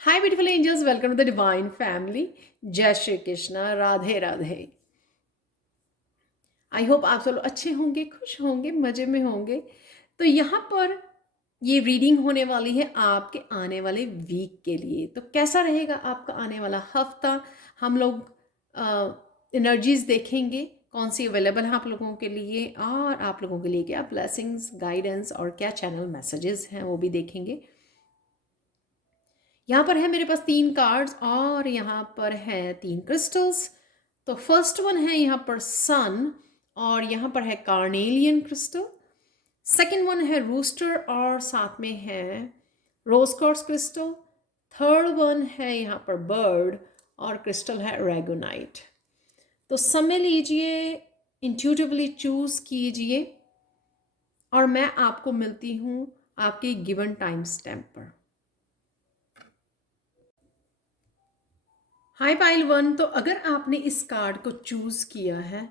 Hi beautiful angels, welcome to the divine family. जय Shri Krishna, Radhe Radhe. I hope आप सब लोग अच्छे होंगे, खुश होंगे, मज़े में होंगे। तो यहाँ पर ये रीडिंग होने वाली है आपके आने वाले वीक के लिए। तो कैसा रहेगा आपका आने वाला हफ्ता? हम लोग एनर्जीज देखेंगे कौन सी अवेलेबल है आप लोगों के लिए, और आप लोगों के लिए क्या ब्लेसिंग्स, गाइडेंस और क्या चैनल मैसेजेस हैं वो भी देखेंगे। यहाँ पर है मेरे पास 3 कार्ड्स और यहाँ पर है 3 क्रिस्टल्स। तो फर्स्ट वन है यहाँ पर सन और यहाँ पर है कार्नेलियन क्रिस्टल। सेकंड वन है रूस्टर और साथ में है रोज क्वार्ट्ज क्रिस्टल। थर्ड वन है यहाँ पर बर्ड और क्रिस्टल है रेगोनाइट। तो समय लीजिए, इंट्यूटिवली चूज कीजिए और मैं आपको मिलती हूँ आपके गिवन टाइम स्टैम्प पर। हाय पाइल वन, तो अगर आपने इस कार्ड को चूज किया है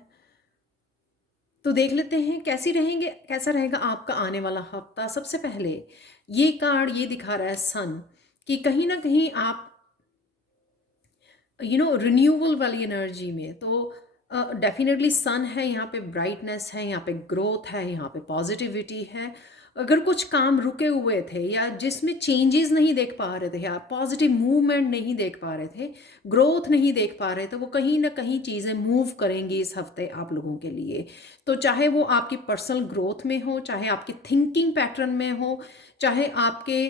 तो देख लेते हैं कैसा रहेगा आपका आने वाला हफ्ता। सबसे पहले ये कार्ड ये दिखा रहा है सन, कि कहीं ना कहीं आप रिन्यूअल वाली एनर्जी में। तो डेफिनेटली सन है, यहाँ पे ब्राइटनेस है, यहाँ पे ग्रोथ है, यहाँ पे पॉजिटिविटी है। अगर कुछ काम रुके हुए थे या जिसमें चेंजेस नहीं देख पा रहे थे, आप पॉजिटिव मूवमेंट नहीं देख पा रहे थे, ग्रोथ नहीं देख पा रहे थे, वो कहीं ना कहीं चीज़ें मूव करेंगी इस हफ्ते आप लोगों के लिए। तो चाहे वो आपकी पर्सनल ग्रोथ में हो, चाहे आपकी थिंकिंग पैटर्न में हो, चाहे आपके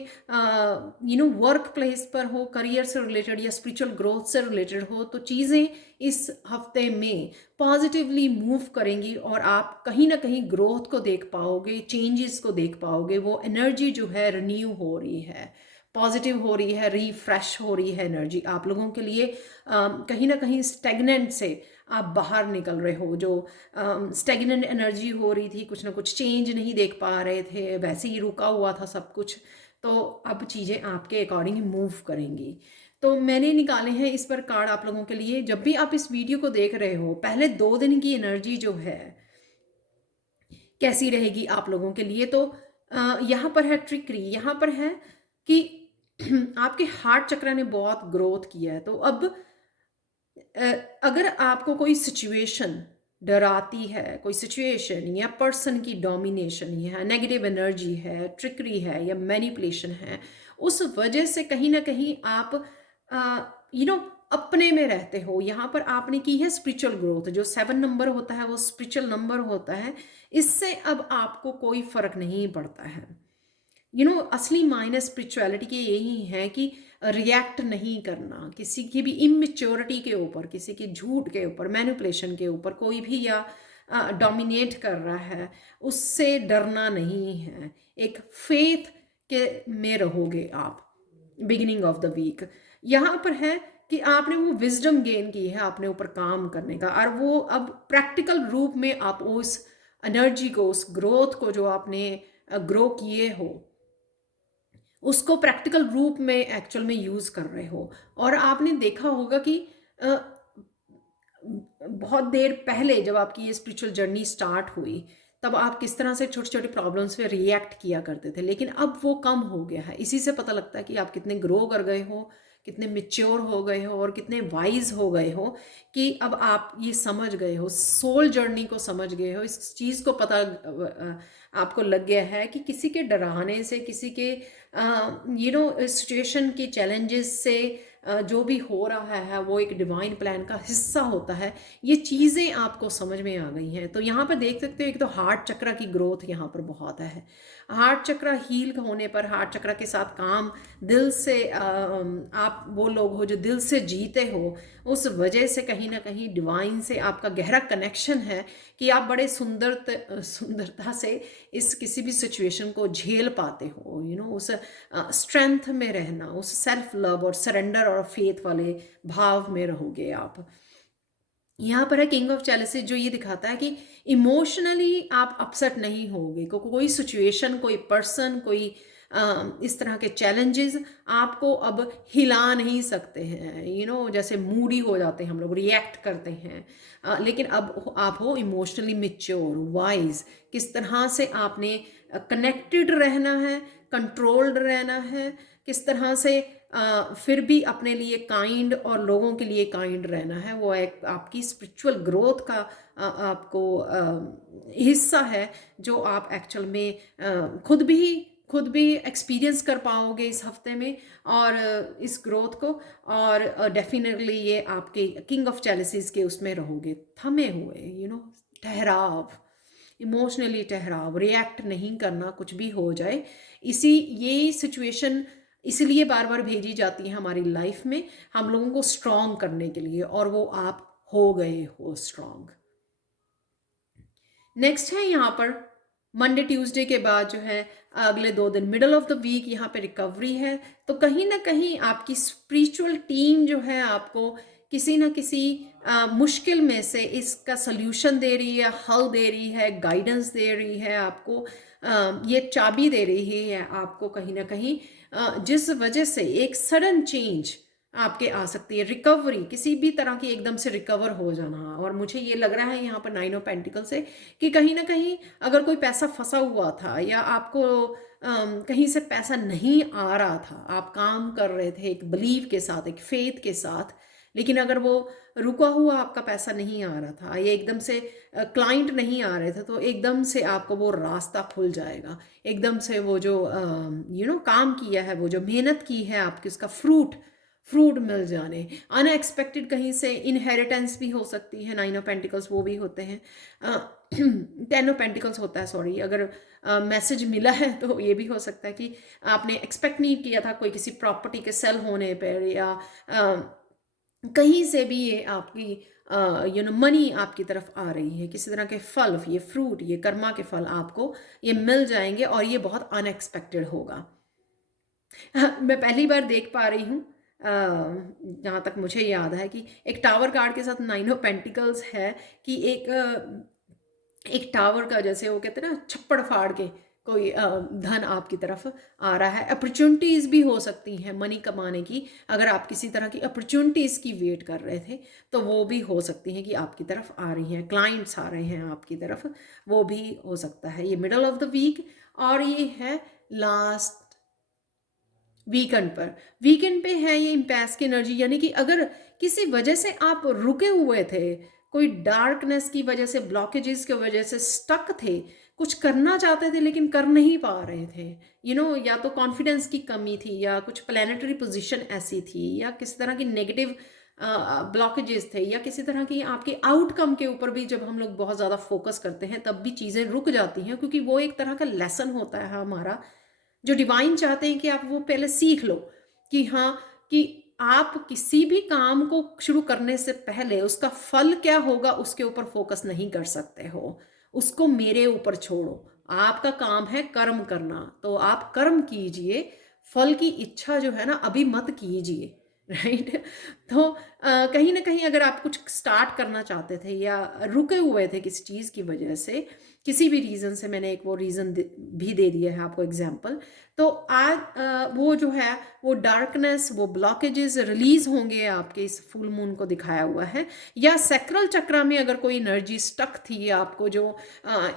वर्क प्लेस पर हो, करियर से रिलेटेड या स्पिरिचुअल ग्रोथ से रिलेटेड हो, तो चीज़ें इस हफ्ते में पॉजिटिवली मूव करेंगी और आप कहीं ना कहीं ग्रोथ को देख पाओगे, चेंजेस को देख पाओगे। वो एनर्जी जो है रिन्यू हो रही है, पॉजिटिव हो रही है, रिफ्रेश हो रही है एनर्जी आप लोगों के लिए। कहीं ना कहीं स्टेगनेंट से आप बाहर निकल रहे हो। जो स्टेगनेंट एनर्जी हो रही थी, कुछ ना कुछ चेंज नहीं देख पा रहे थे, वैसे ही रुका हुआ था सब कुछ, तो अब चीज़ें आपके अकॉर्डिंग मूव करेंगी। तो मैंने निकाले हैं इस पर कार्ड आप लोगों के लिए। जब भी आप इस वीडियो को देख रहे हो, पहले 2 दिन की एनर्जी जो है कैसी रहेगी आप लोगों के लिए। तो यहाँ पर है ट्रिकरी, यहाँ पर है कि आपके हार्ट चक्र ने बहुत ग्रोथ किया है। तो अब अगर आपको कोई सिचुएशन डराती है, कोई सिचुएशन या पर्सन की डोमिनेशन या नेगेटिव एनर्जी है, ट्रिकरी है या मैनिपुलेशन है, उस वजह से कहीं ना कहीं आप अपने में रहते हो। यहाँ पर आपने की है स्पिरिचुअल ग्रोथ। जो 7 नंबर होता है वो स्पिरिचुअल नंबर होता है। इससे अब आपको कोई फर्क नहीं पड़ता है। असली मायने स्पिरिचुअलिटी के यही है कि रिएक्ट नहीं करना किसी की भी इमेच्योरिटी के ऊपर, किसी के झूठ के ऊपर, मैनिपुलेशन के ऊपर। कोई भी या डोमिनेट कर रहा है, उससे डरना नहीं है। एक फेथ के में रहोगे आप बिगिनिंग ऑफ द वीक। यहाँ पर है कि आपने वो विजडम गेन की है अपने ऊपर काम करने का, और वो अब प्रैक्टिकल रूप में आप उस एनर्जी को, उस ग्रोथ को जो आपने ग्रो किए हो, उसको प्रैक्टिकल रूप में एक्चुअल में यूज कर रहे हो। और आपने देखा होगा कि अ, बहुत देर पहले जब आपकी ये स्पिरिचुअल जर्नी स्टार्ट हुई, तब आप किस तरह से छोटे छोटे प्रॉब्लम्स पे रिएक्ट किया करते थे, लेकिन अब वो कम हो गया है। इसी से पता लगता है कि आप कितने ग्रो कर गए हो, कितने मिच्योर हो गए हो और कितने वाइज हो गए हो, कि अब आप ये समझ गए हो, सोल जर्नी को समझ गए हो। इस चीज़ को पता आपको लग गया है कि किसी के डराने से, किसी के सिचुएशन के चैलेंजेस से जो भी हो रहा है वो एक डिवाइन प्लान का हिस्सा होता है। ये चीज़ें आपको समझ में आ गई हैं। तो यहाँ पर देख सकते हो, एक तो हार्ट चक्र की ग्रोथ यहाँ पर बहुत है। हार्ट चक्र हील होने पर, हार्ट चक्र के साथ काम दिल से, आप वो लोग हो जो दिल से जीते हो, उस वजह से कहीं ना कहीं डिवाइन से आपका गहरा कनेक्शन है कि आप बड़े सुंदरता से इस किसी भी सिचुएशन को झेल पाते हो। उस स्ट्रेंथ में रहना, उस सेल्फ लव और सरेंडर और फेथ वाले भाव में रहोगे आप। यहाँ पर है किंग ऑफ चैलेंजेस, जो ये दिखाता है कि इमोशनली आप अपसेट नहीं होगे। कोई सिचुएशन, कोई पर्सन, कोई इस तरह के चैलेंजेस आपको अब हिला नहीं सकते हैं। जैसे मूडी हो जाते हैं हम लोग, रिएक्ट करते हैं। लेकिन अब आप हो इमोशनली मैच्योर, वाइज। किस तरह से आपने कनेक्टेड रहना है, कंट्रोल्ड रहना है, किस तरह से फिर भी अपने लिए काइंड और लोगों के लिए काइंड रहना है। वो एक आपकी स्पिरिचुअल ग्रोथ का हिस्सा है, जो आप एक्चुअल में खुद भी एक्सपीरियंस कर पाओगे इस हफ्ते में, और इस ग्रोथ को। और डेफिनेटली ये आपके किंग ऑफ जेलसीज के उसमें रहोगे, थमे हुए, ठहराव, इमोशनली ठहराव, रिएक्ट नहीं करना कुछ भी हो जाए। ये सिचुएशन इसलिए बार बार भेजी जाती है हमारी लाइफ में, हम लोगों को स्ट्रांग करने के लिए, और वो आप हो गए हो स्ट्रांग। नेक्स्ट है यहाँ पर मंडे ट्यूसडे के बाद जो है अगले 2 दिन मिडल ऑफ द वीक, यहाँ पे रिकवरी है। तो कहीं ना कहीं आपकी स्पिरिचुअल टीम जो है आपको किसी ना किसी मुश्किल में से इसका सल्यूशन दे रही है, हल दे रही है, गाइडेंस दे रही है आपको, ये चाबी दे रही है आपको कहीं ना कहीं, जिस वजह से एक सडन चेंज आपके आ सकती है, रिकवरी, किसी भी तरह की एकदम से रिकवर हो जाना। और मुझे ये लग रहा है यहाँ पर 9 ऑफ पेंटिकल से कि कहीं ना कहीं अगर कोई पैसा फंसा हुआ था, या आपको कहीं से पैसा नहीं आ रहा था, आप काम कर रहे थे एक बिलीव के साथ, एक फेथ के साथ, लेकिन अगर वो रुका हुआ आपका पैसा नहीं आ रहा था, या एकदम से क्लाइंट नहीं आ रहे थे, तो एकदम से आपको वो रास्ता खुल जाएगा। एकदम से वो जो काम किया है, वो जो मेहनत की है आपकी, उसका फ्रूट मिल जाने, अनएक्सपेक्टेड कहीं से इनहेरिटेंस भी हो सकती है। 9 ऑफ पेंटिकल्स वो भी होते हैं, 10 ऑफ पेंटिकल्स होता है, सॉरी। अगर मैसेज मिला है तो ये भी हो सकता है कि आपने एक्सपेक्ट नहीं किया था, कोई किसी प्रॉपर्टी के सेल होने पर, या कहीं से भी ये आपकी मनी आपकी तरफ आ रही है, किसी तरह के फल, ये फ्रूट, ये कर्मा के फल आपको ये मिल जाएंगे, और ये बहुत अनएक्सपेक्टेड होगा। मैं पहली बार देख पा रही हूँ, जहाँ तक मुझे याद है, कि एक टावर कार्ड के साथ 9 ऑफ पेंटिकल्स है, कि एक टावर का, जैसे वो कहते हैं ना, छप्पड़ फाड़ के कोई धन आपकी तरफ आ रहा है। अपॉर्चुनिटीज़ भी हो सकती हैं मनी कमाने की, अगर आप किसी तरह की अपॉर्चुनिटीज़ की वेट कर रहे थे, तो वो भी हो सकती हैं कि आपकी तरफ आ रही हैं, क्लाइंट्स आ रहे हैं आपकी तरफ, वो भी हो सकता है। ये मिडल ऑफ द वीक, और ये है लास्ट वीकेंड पे है ये इम्पैस की एनर्जी। यानी कि अगर किसी वजह से आप रुके हुए थे, कोई डार्कनेस की वजह से, ब्लॉकेजेस की वजह से स्टक थे, कुछ करना चाहते थे लेकिन कर नहीं पा रहे थे, या तो कॉन्फिडेंस की कमी थी, या कुछ प्लानिटरी पोजीशन ऐसी थी, या किसी तरह की नेगेटिव ब्लॉकेजेस थे, या किसी तरह की आपके आउटकम के ऊपर भी जब हम लोग बहुत ज़्यादा फोकस करते हैं, तब भी चीज़ें रुक जाती हैं, क्योंकि वो एक तरह का लेसन होता है हमारा, जो डिवाइन चाहते हैं कि आप वो पहले सीख लो, कि हाँ, कि आप किसी भी काम को शुरू करने से पहले उसका फल क्या होगा उसके ऊपर फोकस नहीं कर सकते हो, उसको मेरे ऊपर छोड़ो। आपका काम है कर्म करना, तो आप कर्म कीजिए, फल की इच्छा जो है ना अभी मत कीजिए। राइट। तो कहीं ना कहीं अगर आप कुछ स्टार्ट करना चाहते थे, या रुके हुए थे किसी चीज़ की वजह से, किसी भी रीज़न से, मैंने एक वो रीज़न भी दे दिया है आपको एग्जाम्पल, तो आज वो जो है, वो डार्कनेस, वो ब्लॉकेजेस रिलीज होंगे आपके इस फुल मून को दिखाया हुआ है। या सैक्रल चक्र में अगर कोई एनर्जी स्टक थी आपको, जो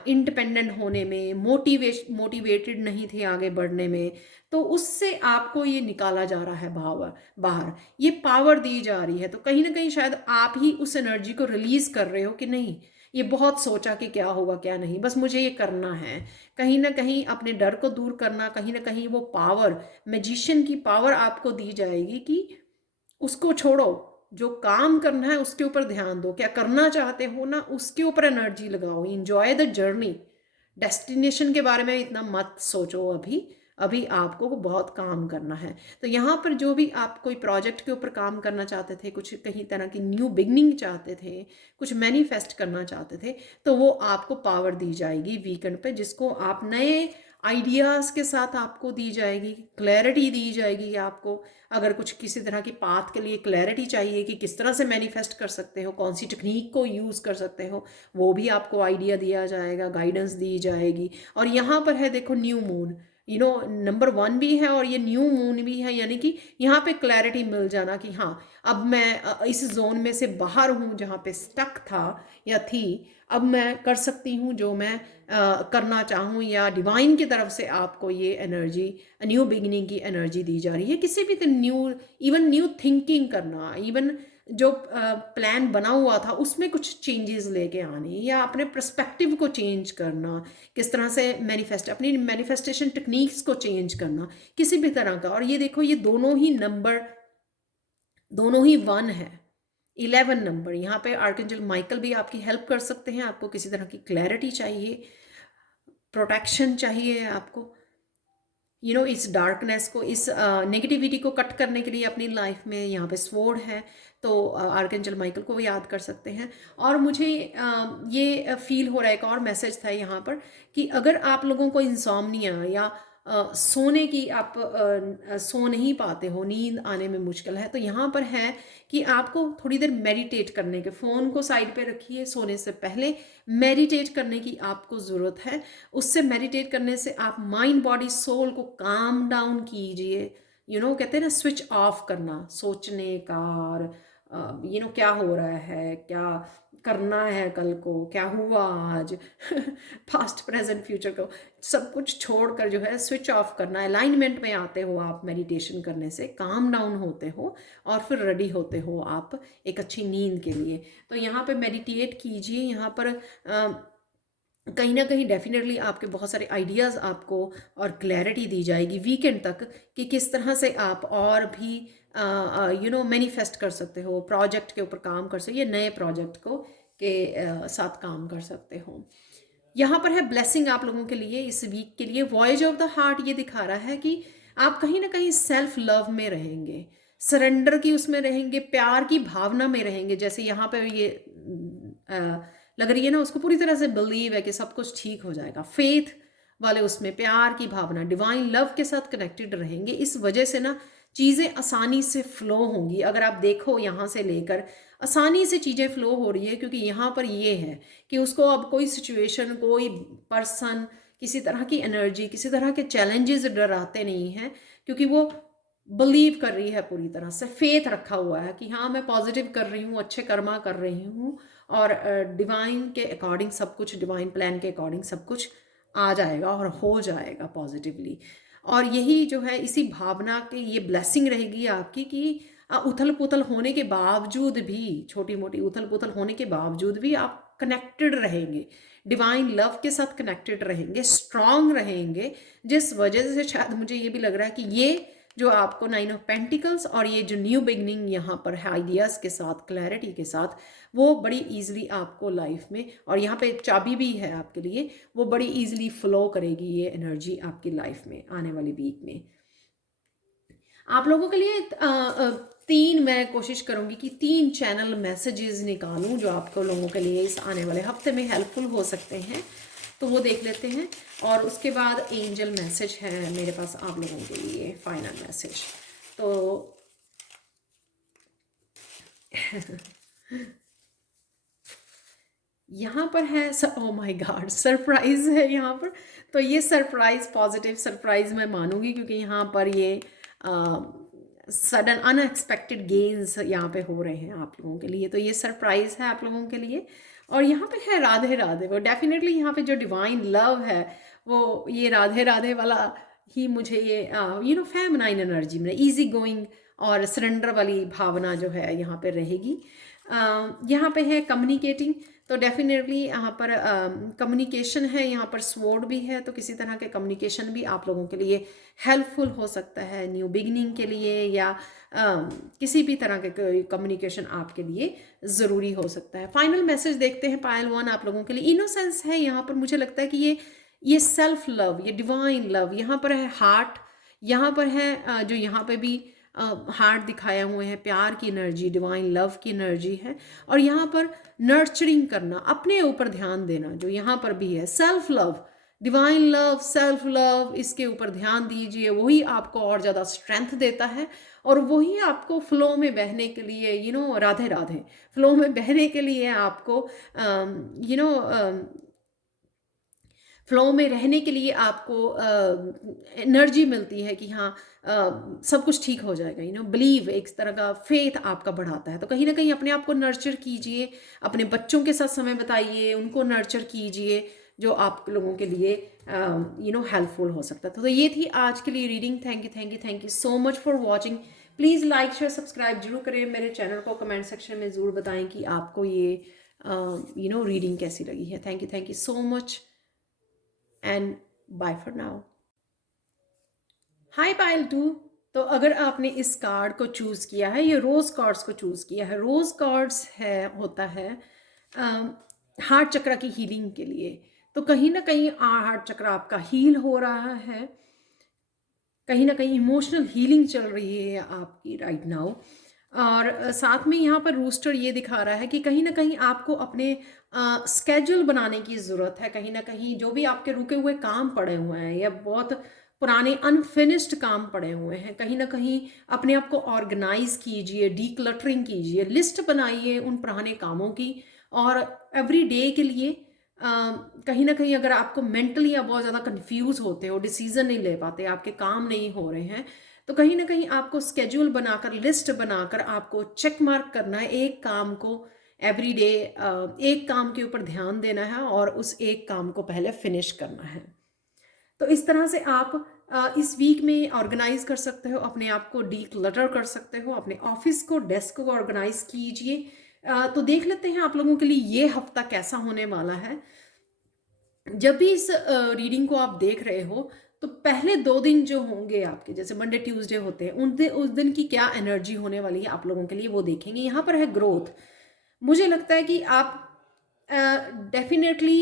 इंडिपेंडेंट होने में, मोटिवेटेड नहीं थी आगे बढ़ने में, तो उससे आपको ये निकाला जा रहा है बाहर, ये पावर दी जा रही है। तो कहीं ना कहीं शायद आप ही उस एनर्जी को रिलीज कर रहे हो, कि नहीं, ये बहुत सोचा कि क्या होगा क्या नहीं, बस मुझे ये करना है। कहीं ना कहीं अपने डर को दूर करना, कहीं ना कहीं वो पावर, मैजिशियन की पावर आपको दी जाएगी, कि उसको छोड़ो, जो काम करना है उसके ऊपर ध्यान दो, क्या करना चाहते हो ना उसके ऊपर एनर्जी लगाओ, इंजॉय द जर्नी। डेस्टिनेशन के बारे में इतना मत सोचो, अभी अभी आपको बहुत काम करना है। तो यहाँ पर जो भी आप कोई प्रोजेक्ट के ऊपर काम करना चाहते थे, कुछ कहीं तरह की न्यू बिगनिंग चाहते थे, कुछ मैनिफेस्ट करना चाहते थे, तो वो आपको पावर दी जाएगी वीकेंड पे, जिसको आप नए आइडियाज़ के साथ आपको दी जाएगी, क्लैरिटी दी जाएगी आपको। अगर कुछ किसी तरह की पाथ के लिए क्लैरिटी चाहिए, कि किस तरह से मैनिफेस्ट कर सकते हो, कौन सी टेक्निक को यूज़ कर सकते हो, वो भी आपको आइडिया दिया जाएगा, गाइडेंस दी जाएगी। और यहाँ पर है देखो न्यू मून, नंबर 1 भी है और ये न्यू मून भी है, यानी कि यहाँ पे क्लैरिटी मिल जाना कि हाँ, अब मैं इस ज़ोन में से बाहर हूँ जहाँ पे स्टक था या थी। अब मैं कर सकती हूँ जो मैं करना चाहूँ, या डिवाइन की तरफ से आपको ये एनर्जी, न्यू बिगिनिंग की एनर्जी दी जा रही है। किसी भी न्यू, इवन न्यू थिंकिंग करना, इवन जो प्लान बना हुआ था उसमें कुछ चेंजेस लेके आने, या अपने पर्सपेक्टिव को चेंज करना, किस तरह से अपनी मैनिफेस्टेशन टेक्निक्स को चेंज करना, किसी भी तरह का। और ये देखो, ये दोनों ही नंबर, दोनों ही 1 है। 11 नंबर, यहाँ पे आर्कएंजल माइकल भी आपकी हेल्प कर सकते हैं। आपको किसी तरह की क्लैरिटी चाहिए, प्रोटेक्शन चाहिए आपको, इस डार्कनेस को, इस नेगेटिविटी को कट करने के लिए अपनी लाइफ में। यहाँ पे स्वॉर्ड है, तो आर्कएंजल माइकल को भी याद कर सकते हैं। और मुझे ये फील हो रहा है, एक और मैसेज था यहाँ पर, कि अगर आप लोगों को इंसोम्निया या सोने की, आप सो नहीं पाते हो, नींद आने में मुश्किल है, तो यहाँ पर है कि आपको थोड़ी देर मेडिटेट करने के, फ़ोन को साइड पे रखिए, सोने से पहले मेडिटेट करने की आपको ज़रूरत है। उससे मेडिटेट करने से आप माइंड बॉडी सोल को काम डाउन कीजिए। कहते हैं ना, स्विच ऑफ करना सोचने का, और क्या हो रहा है, क्या करना है, कल को क्या हुआ आज, पास्ट प्रेजेंट फ्यूचर को सब कुछ छोड़कर जो है स्विच ऑफ करना। अलाइनमेंट में आते हो आप मेडिटेशन करने से, काम डाउन होते हो, और फिर रेडी होते हो आप एक अच्छी नींद के लिए। तो यहाँ पे मेडिटेट कीजिए। यहाँ पर कहीं ना कहीं डेफिनेटली आपके बहुत सारे आइडियाज़ आपको और क्लैरिटी दी जाएगी वीकेंड तक, कि किस तरह से आप और भी मैनिफेस्ट कर सकते हो, प्रोजेक्ट के ऊपर काम कर सकते हो, या नए प्रोजेक्ट को के साथ काम कर सकते हो। यहाँ पर है ब्लेसिंग आप लोगों के लिए इस वीक के लिए। वॉयज ऑफ द हार्ट ये दिखा रहा है कि आप कहीं ना कहीं सेल्फ लव में रहेंगे, सरेंडर की उसमें रहेंगे, प्यार की भावना में रहेंगे। जैसे यहाँ पे ये लग रही है ना, उसको पूरी तरह से बिलीव है कि सब कुछ ठीक हो जाएगा, फेथ वाले उसमें प्यार की भावना, डिवाइन लव के साथ कनेक्टेड रहेंगे। इस वजह से ना चीज़ें आसानी से फ्लो होंगी। अगर आप देखो यहाँ से लेकर आसानी से चीज़ें फ्लो हो रही है, क्योंकि यहाँ पर ये है कि उसको अब कोई सिचुएशन, कोई पर्सन, किसी तरह की एनर्जी, किसी तरह के चैलेंजेस डराते नहीं हैं, क्योंकि वो बिलीव कर रही है, पूरी तरह से फेथ रखा हुआ है कि हाँ, मैं पॉजिटिव कर रही हूँ, अच्छे कर्मा कर रही हूँ, और डिवाइन के अकॉर्डिंग सब कुछ, डिवाइन प्लान के अकॉर्डिंग सब कुछ आ जाएगा और हो जाएगा पॉजिटिवली। और यही जो है, इसी भावना के ये ब्लेसिंग रहेगी आपकी कि उथल पुथल होने के बावजूद भी, छोटी मोटी उथल पुथल होने के बावजूद भी आप कनेक्टेड रहेंगे, डिवाइन लव के साथ कनेक्टेड रहेंगे, स्ट्रांग रहेंगे। जिस वजह से शायद मुझे ये भी लग रहा है कि ये जो आपको 9 ऑफ पेंटिकल्स और ये जो न्यू बिगनिंग यहाँ पर है, आइडियाज़ के साथ, क्लैरिटी के साथ, वो बड़ी ईजिली आपको लाइफ में, और यहाँ पे चाबी भी है आपके लिए, वो बड़ी ईजिली फ्लो करेगी ये एनर्जी आपकी लाइफ में आने वाली वीक में। आप लोगों के लिए 3 मैं कोशिश करूँगी कि 3 चैनल मैसेजेस निकालूँ जो आपको लोगों के लिए इस आने वाले हफ्ते में हेल्पफुल हो सकते हैं, तो वो देख लेते हैं। और उसके बाद एंजल मैसेज है मेरे पास आप लोगों के लिए, फाइनल मैसेज। तो यहाँ पर है ओ माय गॉड, सरप्राइज है यहाँ पर। तो ये सरप्राइज, पॉजिटिव सरप्राइज मैं मानूंगी, क्योंकि यहाँ पर ये सडन अनएक्सपेक्टेड गेन्स यहाँ पे हो रहे हैं आप लोगों के लिए। तो ये सरप्राइज है आप लोगों के लिए। और यहाँ पे है राधे राधे। वो डेफिनेटली यहाँ पे जो डिवाइन लव है, वो ये राधे राधे वाला ही मुझे ये फेमिनाइन एनर्जी में इजी गोइंग और सरेंडर वाली भावना जो है यहाँ पे रहेगी। यहाँ पे है कम्युनिकेटिंग, तो डेफिनेटली यहाँ पर कम्युनिकेशन है, यहाँ पर स्वॉर्ड भी है, तो किसी तरह के कम्युनिकेशन भी आप लोगों के लिए हेल्पफुल हो सकता है न्यू बिगनिंग के लिए, या किसी भी तरह के कम्युनिकेशन आपके लिए ज़रूरी हो सकता है। फाइनल मैसेज देखते हैं पायल 1 आप लोगों के लिए। इनोसेंस है यहाँ पर, मुझे लगता है कि ये सेल्फ लव, ये डिवाइन लव, यहाँ पर है हार्ट, यहाँ पर है जो यहाँ पे भी हार्ट दिखाया हुए हैं, प्यार की एनर्जी, डिवाइन लव की एनर्जी है। और यहाँ पर नर्चरिंग करना, अपने ऊपर ध्यान देना, जो यहाँ पर भी है self love, divine love, self love, इसके ऊपर ध्यान दीजिए। वही आपको और ज़्यादा स्ट्रेंथ देता है, और वही आपको फ्लो में बहने के लिए, राधे राधे, फ्लो में बहने के लिए आपको फ्लो में रहने के लिए आपको एनर्जी मिलती है कि हाँ, सब कुछ ठीक हो जाएगा, बिलीव, एक तरह का फेथ आपका बढ़ाता है। तो कहीं ना कहीं अपने आप को नर्चर कीजिए, अपने बच्चों के साथ समय बिताइए, उनको नर्चर कीजिए, जो आप लोगों के लिए हेल्पफुल हो सकता है। तो ये थी आज के लिए reading. Thank you, thank you, thank you so much for watching. Please like share subscribe जरूर करें मेरे चैनल को, कमेंट सेक्शन में ज़रूर बताएं कि आपको ये रीडिंग कैसी लगी है। Thank you so much and bye for now. Hi Payal too. तो अगर आपने इस कार्ड को चूज़ किया है, ये रोज़ कार्ड्स को चूज़ किया है, रोज़ कार्ड्स होता है हार्ट चक्र की हीलिंग के लिए। तो कहीं ना कहीं हार्ट चक्र आपका हील हो रहा है, कहीं ना कहीं इमोशनल हीलिंग चल रही है आपकी राइट नाउ। और साथ में यहाँ पर रूस्टर ये दिखा रहा है कि कहीं ना कहीं आपको अपने स्केड्यूल बनाने की ज़रूरत है। कहीं ना कहीं जो भी आपके रुके हुए काम पड़े हुए हैं या बहुत पुराने अनफिनिश्ड काम पड़े हुए हैं, कहीं ना कहीं अपने आप को ऑर्गेनाइज कीजिए, डीक्लटरिंग कीजिए, लिस्ट बनाइए उन पुराने कामों की। और एवरी डे के लिए कहीं ना कहीं अगर आपको मेंटली आप बहुत ज़्यादा कंफ्यूज होते हो, डिसीजन नहीं ले पाते, आपके काम नहीं हो रहे हैं, तो कहीं ना कहीं आपको स्केड्यूल बनाकर, लिस्ट बनाकर आपको चेक मार्क करना है एक काम को एवरी डे। एक काम के ऊपर ध्यान देना है और उस एक काम को पहले फिनिश करना है। तो इस तरह से आप इस वीक में ऑर्गेनाइज कर सकते हो, अपने आप को डी क्लटर कर सकते हो, अपने ऑफिस को, डेस्क को ऑर्गेनाइज कीजिए। तो देख लेते हैं आप लोगों के लिए ये हफ्ता कैसा होने वाला है। जब भी इस रीडिंग को आप देख रहे हो तो पहले 2 दिन जो होंगे आपके, जैसे मंडे ट्यूसडे होते हैं, उस दिन की क्या एनर्जी होने वाली है आप लोगों के लिए वो देखेंगे। यहाँ पर है ग्रोथ। मुझे लगता है कि आप डेफिनेटली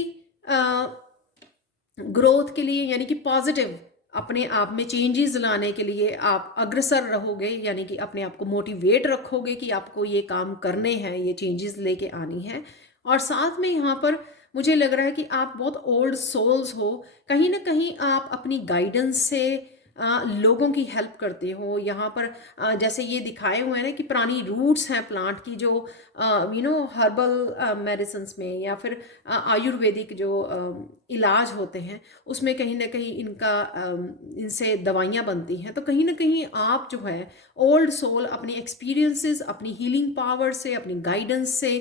ग्रोथ के लिए, यानी कि पॉजिटिव अपने आप में चेंजेस लाने के लिए आप अग्रसर रहोगे, यानी कि अपने आप को मोटिवेट रखोगे कि आपको ये काम करने हैं, ये चेंजेस लेके आनी है। और साथ में यहाँ पर मुझे लग रहा है कि आप बहुत ओल्ड सोल्स हो, कहीं ना कहीं आप अपनी गाइडेंस से लोगों की हेल्प करते हो। यहाँ पर जैसे ये दिखाए हुए हैं ना कि पुरानी रूट्स हैं प्लांट की, जो हर्बल मेडिसिन्स में या फिर आयुर्वेदिक जो इलाज होते हैं उसमें कहीं ना कहीं इनसे दवाइयाँ बनती हैं। तो कहीं ना कहीं आप जो है ओल्ड सोल अपनी एक्सपीरियंसेस, अपनी हीलिंग पावर से, अपनी गाइडेंस से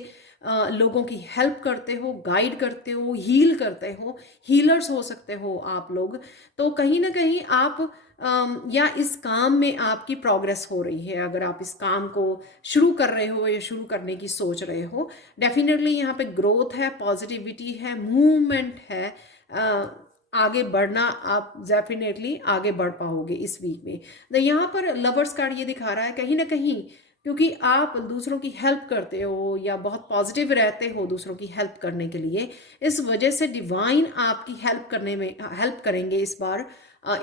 लोगों की हेल्प करते हो, गाइड करते हो, हील करते हो, हीलर्स हो सकते हो आप लोग। तो कहीं ना कहीं आप या इस काम में आपकी प्रोग्रेस हो रही है। अगर आप इस काम को शुरू कर रहे हो या शुरू करने की सोच रहे हो, डेफिनेटली यहाँ पे ग्रोथ है, पॉजिटिविटी है, मूवमेंट है। आगे बढ़ना, आप डेफिनेटली आगे बढ़ पाओगे इस वीक में। तो यहाँ पर लवर्स कार्ड ये दिखा रहा है कहीं ना कहीं, क्योंकि आप दूसरों की हेल्प करते हो या बहुत पॉजिटिव रहते हो दूसरों की हेल्प करने के लिए, इस वजह से डिवाइन आपकी हेल्प करने में हेल्प करेंगे इस बार।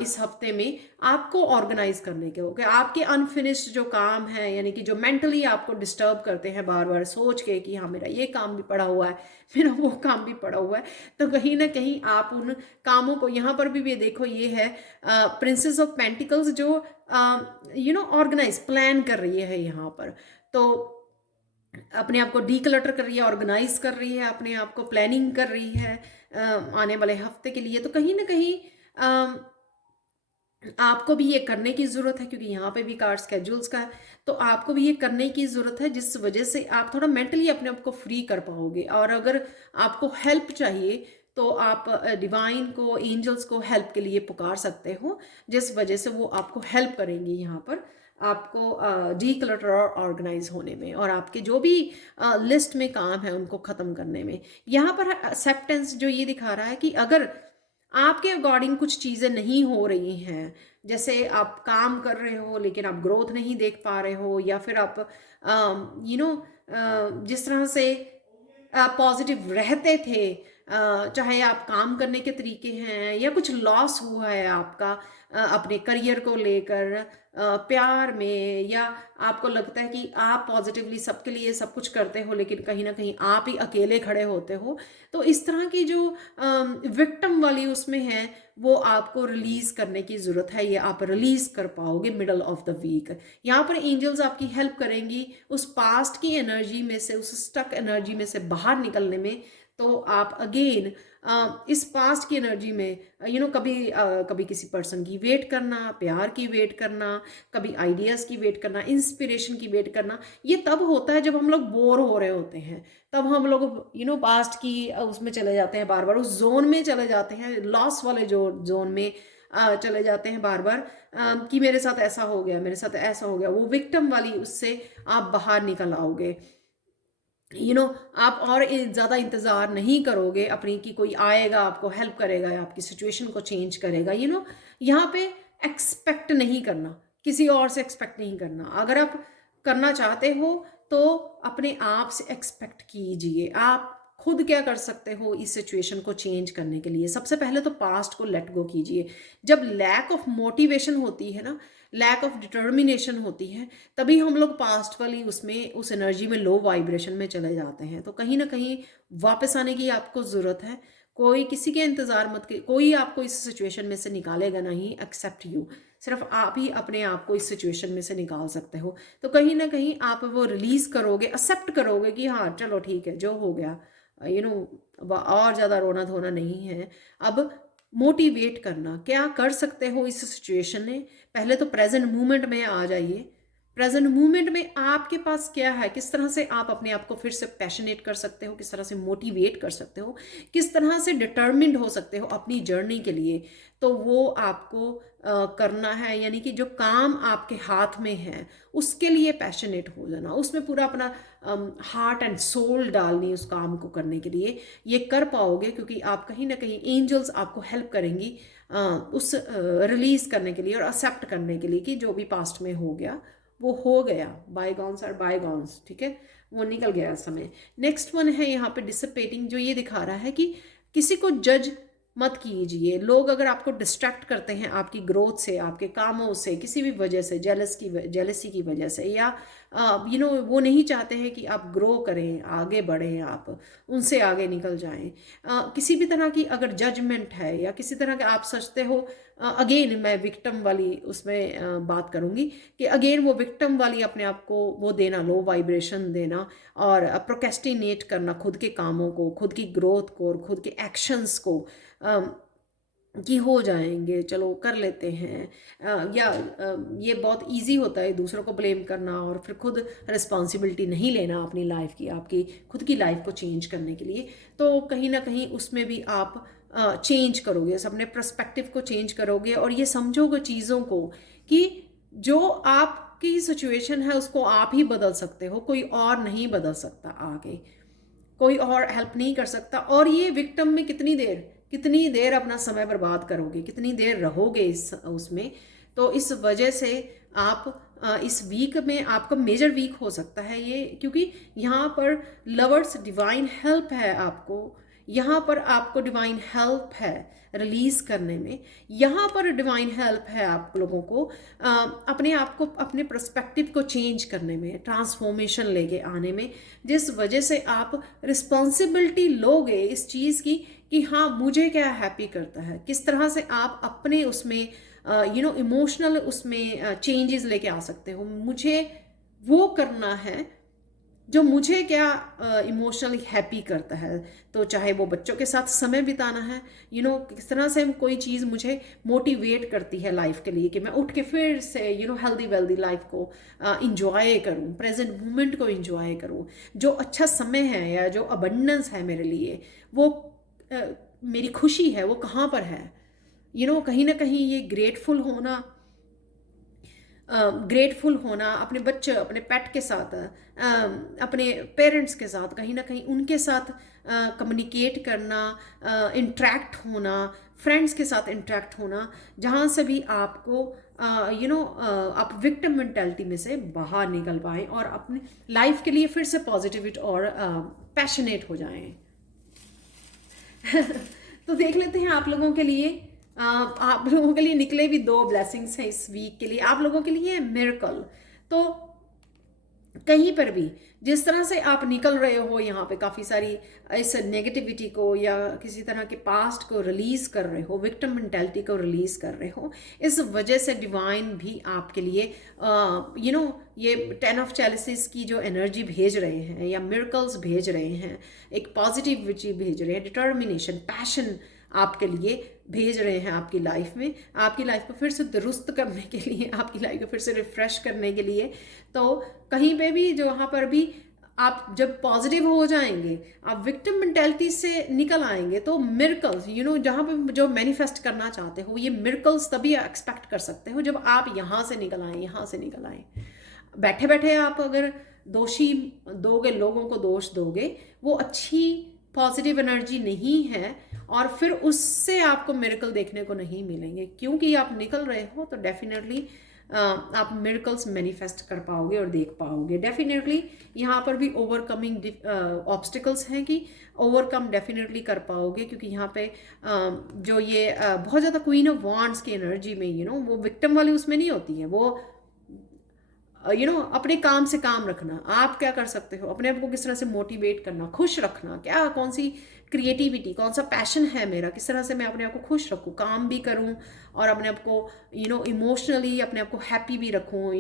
इस हफ्ते में आपको ऑर्गेनाइज करने के होंगे आपके अनफिनिश्ड जो काम है, यानी कि जो मेंटली आपको डिस्टर्ब करते हैं बार बार सोच के कि हाँ मेरा ये काम भी पड़ा हुआ है, मेरा वो काम भी पड़ा हुआ है। तो कहीं ना कहीं आप उन कामों को, यहाँ पर भी देखो ये है प्रिंसेस ऑफ पेंटिकल्स, जो ऑर्गेनाइज प्लान कर रही है यहाँ पर। तो अपने आप को डीक्लटर कर रही है, ऑर्गेनाइज कर रही है, अपने आप को प्लानिंग कर रही है आने वाले हफ्ते के लिए। तो कहीं ना कहीं आपको भी ये करने की ज़रूरत है, क्योंकि यहाँ पे भी कार्ड स्केड्यूल्स का है। तो आपको भी ये करने की ज़रूरत है जिस वजह से आप थोड़ा मेंटली अपने आप को फ्री कर पाओगे। और अगर आपको हेल्प चाहिए तो आप डिवाइन को, एंजल्स को हेल्प के लिए पुकार सकते हो, जिस वजह से वो आपको हेल्प करेंगी यहाँ पर आपको डीक्लटर और ऑर्गेनाइज होने में, और आपके जो भी लिस्ट में काम है उनको ख़त्म करने में। यहाँ पर एक्सेप्टेंस जो ये दिखा रहा है कि अगर आपके अकॉर्डिंग कुछ चीज़ें नहीं हो रही हैं, जैसे आप काम कर रहे हो लेकिन आप ग्रोथ नहीं देख पा रहे हो, या फिर आप जिस तरह से पॉजिटिव रहते थे, चाहे आप काम करने के तरीके हैं या कुछ लॉस हुआ है आपका अपने करियर को लेकर, प्यार में, या आपको लगता है कि आप पॉजिटिवली सबके लिए सब कुछ करते हो लेकिन कहीं ना कहीं आप ही अकेले खड़े होते हो। तो इस तरह की जो विक्टिम वाली उसमें है वो आपको रिलीज करने की ज़रूरत है। ये आप रिलीज कर पाओगे मिडल ऑफ द वीक। यहाँ पर एंजल्स आपकी हेल्प करेंगी उस पास्ट की एनर्जी में से, उस स्टक एनर्जी में से बाहर निकलने में। तो आप अगेन इस पास्ट की एनर्जी में कभी किसी पर्सन की वेट करना, प्यार की वेट करना, कभी आइडियाज़ की वेट करना, इंस्पिरेशन की वेट करना, ये तब होता है जब हम लोग बोर हो रहे होते हैं। तब हम लोग पास्ट की उसमें चले जाते हैं, बार बार उस जोन में चले जाते हैं, लॉस वाले जो जोन में चले जाते हैं बार बार, कि मेरे साथ ऐसा हो गया, मेरे साथ ऐसा हो गया, वो विक्टिम वाली उससे आप बाहर निकल आओगे। आप और ज़्यादा इंतज़ार नहीं करोगे अपनी कि कोई आएगा आपको हेल्प करेगा या आपकी सिचुएशन को चेंज करेगा। यहाँ पे एक्सपेक्ट नहीं करना, किसी और से एक्सपेक्ट नहीं करना। अगर आप करना चाहते हो तो अपने आप से एक्सपेक्ट कीजिए। आप खुद क्या कर सकते हो इस सिचुएशन को चेंज करने के लिए? सबसे पहले तो पास्ट को लेट गो कीजिए। जब लैक ऑफ मोटिवेशन होती है ना, लैक ऑफ डिटर्मिनेशन होती है, तभी हम लोग पास्ट वाली उसमें उस एनर्जी में लो वाइब्रेशन में चले जाते हैं। तो कहीं ना कहीं वापस आने की आपको ज़रूरत है। कोई किसी के इंतज़ार मत के, कोई आपको इस सिचुएशन में से निकालेगा नहीं एक्सेप्ट यू। सिर्फ आप ही अपने आप को इस सिचुएशन में से निकाल सकते हो। तो कहीं ना कहीं आप वो रिलीज़ करोगे, एक्सेप्ट करोगे कि हाँ चलो ठीक है, जो हो गया, और ज़्यादा रोना धोना नहीं है। अब मोटिवेट करना, क्या कर सकते हो इस सिचुएशन में? पहले तो प्रेजेंट मोमेंट में आ जाइए। प्रेजेंट मोमेंट में आपके पास क्या है, किस तरह से आप अपने आप को फिर से पैशनेट कर सकते हो, किस तरह से मोटिवेट कर सकते हो, किस तरह से डिटर्मिन्ड हो सकते हो अपनी जर्नी के लिए। तो वो आपको करना है, यानी कि जो काम आपके हाथ में है उसके लिए पैशनेट हो जाना, उसमें पूरा अपना हार्ट एंड सोल डालनी उस काम को करने के लिए। ये कर पाओगे क्योंकि आप कहीं ना कहीं एंजल्स आपको हेल्प करेंगी उस रिलीज़ करने के लिए और एक्सेप्ट करने के लिए कि जो भी पास्ट में हो गया वो हो गया। बायगॉन्स आर बायगॉन्स, ठीक है, वो निकल गया समय। नेक्स्ट वन है यहाँ पे डिसिपेटिंग, जो ये दिखा रहा है कि किसी को जज मत कीजिए। लोग अगर आपको डिस्ट्रैक्ट करते हैं आपकी ग्रोथ से, आपके कामों से, किसी भी वजह से, जेलसी की वजह से, या वो नहीं चाहते हैं कि आप ग्रो करें, आगे बढ़ें, आप उनसे आगे निकल जाएं। किसी भी तरह की अगर जजमेंट है या किसी तरह के आप सोचते हो, अगेन मैं विक्टिम वाली उसमें बात करूंगी कि अगेन वो विक्टिम वाली अपने आप को वो देना, लो वाइब्रेशन देना और प्रोकेस्टिनेट करना खुद के कामों को, खुद की ग्रोथ को और खुद के एक्शंस को, कि हो जाएंगे, चलो कर लेते हैं, ये बहुत इजी होता है दूसरों को ब्लेम करना और फिर खुद रिस्पॉन्सिबिलिटी नहीं लेना अपनी लाइफ की, आपकी खुद की लाइफ को चेंज करने के लिए। तो कहीं ना कहीं उसमें भी आप चेंज करोगे, अपने पर्सपेक्टिव को चेंज करोगे और ये समझोगे चीज़ों को कि जो आपकी सिचुएशन है उसको आप ही बदल सकते हो, कोई और नहीं बदल सकता आगे, कोई और हेल्प नहीं कर सकता। और ये विक्टिम में कितनी देर अपना समय बर्बाद करोगे, कितनी देर रहोगे इस उसमें। तो इस वजह से आप इस वीक में आपका मेजर वीक हो सकता है ये, क्योंकि यहाँ पर लवर्स डिवाइन हेल्प है आपको, यहाँ पर आपको डिवाइन हेल्प है रिलीज करने में, यहाँ पर डिवाइन हेल्प है आप लोगों को अपने आप को, अपने पर्सपेक्टिव को चेंज करने में, ट्रांसफॉर्मेशन लेके आने में, जिस वजह से आप रिस्पॉन्सिबिलिटी लोगे इस चीज़ की कि हाँ मुझे क्या हैप्पी करता है, किस तरह से आप अपने उसमें इमोशनल उसमें चेंजेस लेके आ सकते हो। मुझे वो करना है जो मुझे क्या इमोशनली हैप्पी करता है। तो चाहे वो बच्चों के साथ समय बिताना है, किस तरह से कोई चीज़ मुझे मोटिवेट करती है लाइफ के लिए कि मैं उठ के फिर से हेल्दी वेल्दी लाइफ को इंजॉय करूँ, प्रेजेंट मोमेंट को इंजॉय करूँ। जो अच्छा समय है या जो अबंडेंस है मेरे लिए, वो मेरी खुशी है, वो कहाँ पर है? कहीं ना कहीं ये ग्रेटफुल होना अपने बच्चे, अपने पेट के साथ, अपने पेरेंट्स के साथ, कहीं ना कहीं उनके साथ कम्युनिकेट करना, इंटरेक्ट होना, फ्रेंड्स के साथ इंटरेक्ट होना, जहाँ से भी आपको आप विक्टिम मेंटालिटी में से बाहर निकल पाएँ और अपनी लाइफ के लिए फिर से पॉजिटिविटी और पैशनेट हो जाएं। तो देख लेते हैं आप लोगों के लिए, आप लोगों के लिए निकले भी 2 ब्लेसिंग्स हैं इस वीक के लिए, आप लोगों के लिए मिरेकल। तो कहीं पर भी जिस तरह से आप निकल रहे हो यहाँ पे काफ़ी सारी इस नेगेटिविटी को या किसी तरह के पास्ट को रिलीज़ कर रहे हो, विक्टिम मेंटालिटी को रिलीज़ कर रहे हो, इस वजह से डिवाइन भी आपके लिए ये 10 ऑफ चैलिसेस की जो एनर्जी भेज रहे हैं या मिरेकल्स भेज रहे हैं, एक पॉजिटिविटी भेज रहे हैं, डिटर्मिनेशन, पैशन आपके लिए भेज रहे हैं आपकी लाइफ में, आपकी लाइफ को फिर से दुरुस्त करने के लिए, आपकी लाइफ को फिर से रिफ्रेश करने के लिए। तो कहीं पे भी, जो वहाँ पर भी आप जब पॉजिटिव हो जाएंगे, आप विक्टिम मेंटेलिटी से निकल आएंगे, तो मिरेकल्स जहाँ पे जो मैनिफेस्ट करना चाहते हो, ये मिरेकल्स तभी एक्सपेक्ट कर सकते हो जब आप यहाँ से निकल आए, यहाँ से निकल आए। बैठे बैठे आप अगर दोषी दोगे, लोगों को दोष दोगे, वो अच्छी पॉजिटिव एनर्जी नहीं है, और फिर उससे आपको मिरेकल देखने को नहीं मिलेंगे। क्योंकि आप निकल रहे हो तो डेफिनेटली आप मिरेकल्स मैनिफेस्ट कर पाओगे और देख पाओगे। डेफिनेटली यहाँ पर भी ओवरकमिंग ऑब्स्टिकल्स हैं कि ओवरकम डेफिनेटली कर पाओगे, क्योंकि यहाँ पे जो ये बहुत ज़्यादा क्वीन ऑफ वांड्स की एनर्जी में वो विक्टिम वाली उसमें नहीं होती है, वो अपने काम से काम रखना। आप क्या कर सकते हो, अपने आप को किस तरह से मोटिवेट करना, खुश रखना, क्या कौन सी क्रिएटिविटी, कौन सा पैशन है मेरा, किस तरह से मैं अपने आप को खुश रखूँ, काम भी करूँ और अपने आप को इमोशनली अपने आप को हैप्पी भी रखूँ,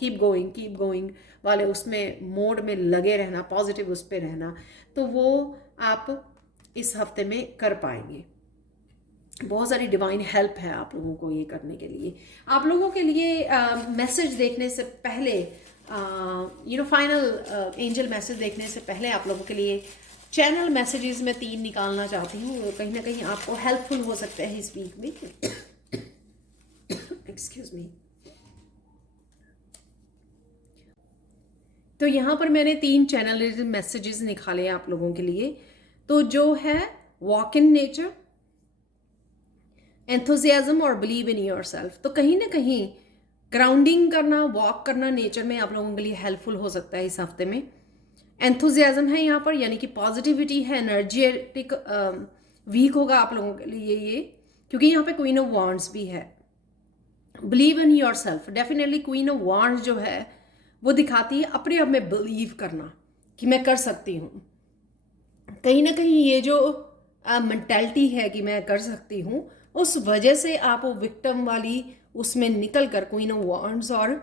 कीप गोइंग वाले उसमें मोड में लगे रहना, पॉजिटिव उस पर रहना। तो वो आप इस हफ्ते में कर पाएंगे। बहुत सारी डिवाइन हेल्प है आप लोगों को ये करने के लिए। आप लोगों के लिए मैसेज देखने से पहले, फाइनल एंजल मैसेज देखने से पहले, आप लोगों के लिए चैनल मैसेजेस में 3 निकालना चाहती हूँ, कहीं ना कहीं आपको हेल्पफुल हो सकते हैं इस वीक में। Excuse me. तो यहाँ पर मैंने 3 चैनल मैसेजेस निकाले हैं आप लोगों के लिए। तो जो है वॉक इन नेचर, एंथुजियाज्म और बिलीव इन योर सेल्फ। तो कहीं ना कहीं ग्राउंडिंग करना, वॉक करना नेचर में आप लोगों के लिए हेल्पफुल हो सकता है इस हफ्ते में। एंथुजियाज्म है यहाँ पर, यानी कि पॉजिटिविटी है, एनर्जेटिक वीक होगा आप लोगों के लिए ये, क्योंकि यहाँ पे क्वीन ऑफ वांड्स भी है। Believe in your self, definitely queen of wands जो है वो दिखाती है अपने आप में बिलीव करना कि मैं कर सकती हूँ। कहीं ना कहीं ये जो मेंटालिटी है कि मैं कर सकती हूँ, उस वजह से आप वो विक्टिम वाली उसमें निकल कर क्वीन ऑफ वांड्स और